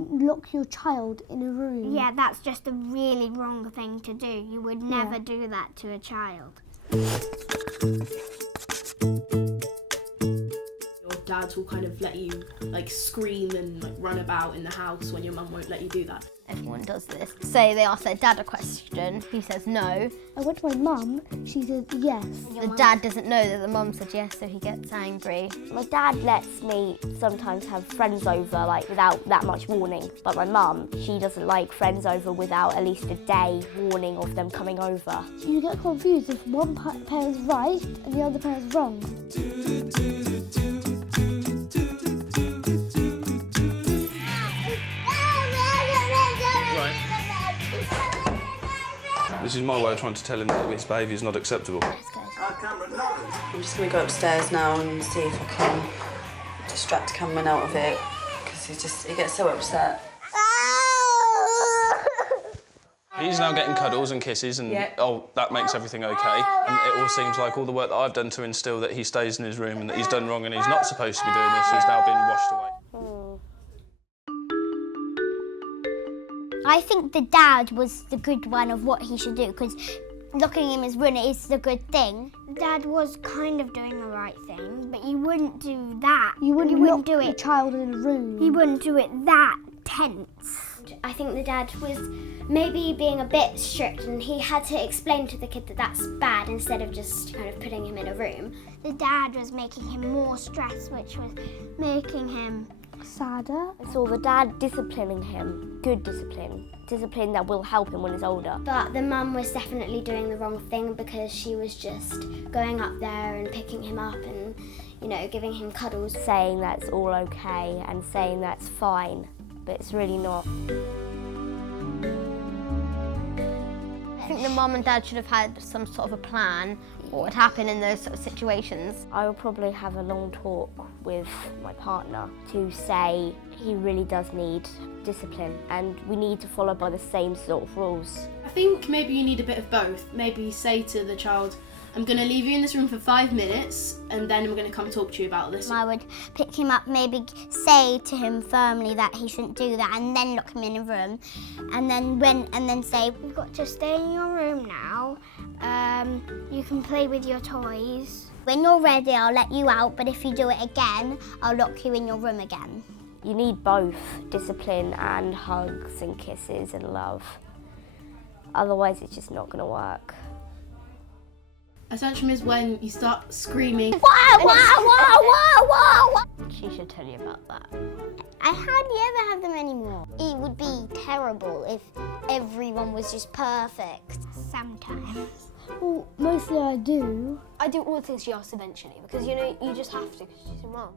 don't lock your child in a room. Yeah, that's just a really wrong thing to do. You would never do that to a child. Your dads will kind of let you like scream and like run about in the house when your mum won't let you do that. Everyone does this. Say they ask their dad a question, he says no. I went to my mum, she said yes. The dad doesn't know that the mum said yes, so he gets angry. My dad lets me sometimes have friends over like without that much warning, but my mum, she doesn't like friends over without at least a day warning of them coming over. You get confused if one parent's right and the other parent's wrong. This is my way of trying to tell him that his behaviour is not acceptable. I'm just going to go upstairs now and see if I can distract Cameron out of it, because he gets so upset. He's now getting cuddles and kisses and, oh, that makes everything OK. And it all seems like all the work that I've done to instil that he stays in his room and that he's done wrong and he's not supposed to be doing this has now been washed away. I think the dad was the good one of what he should do, because locking him in his room is the good thing. Dad was kind of doing the right thing, but you wouldn't do that. You wouldn't lock do your it. child in a room. You wouldn't do it that tense. I think the dad was maybe being a bit strict, and he had to explain to the kid that that's bad instead of just kind of putting him in a room. The dad was making him more stressed, which was making him sadder. I saw the dad disciplining him, good discipline that will help him when he's older. But the mum was definitely doing the wrong thing, because she was just going up there and picking him up and, you know, giving him cuddles. Saying that's all okay and saying that's fine, but it's really not. I think the mum and dad should have had some sort of a plan what would happen in those sort of situations. I will probably have a long talk with my partner to say he really does need discipline and we need to follow by the same sort of rules. I think maybe you need a bit of both. Maybe say to the child, I'm going to leave you in this room for 5 minutes and then I'm going to come talk to you about this. I would pick him up, maybe say to him firmly that he shouldn't do that, and then lock him in a room, and then say, you've got to stay in your room now. You can play with your toys. When you're ready, I'll let you out, but if you do it again, I'll lock you in your room again. You need both discipline and hugs and kisses and love. Otherwise, it's just not going to work. A tantrum is when you start screaming. She should tell you about that. I hardly ever have them anymore. It would be terrible if everyone was just perfect. Sometimes. Well, mostly I do. I do all the things she asks eventually, because, you know, you just have to, because she's your mum.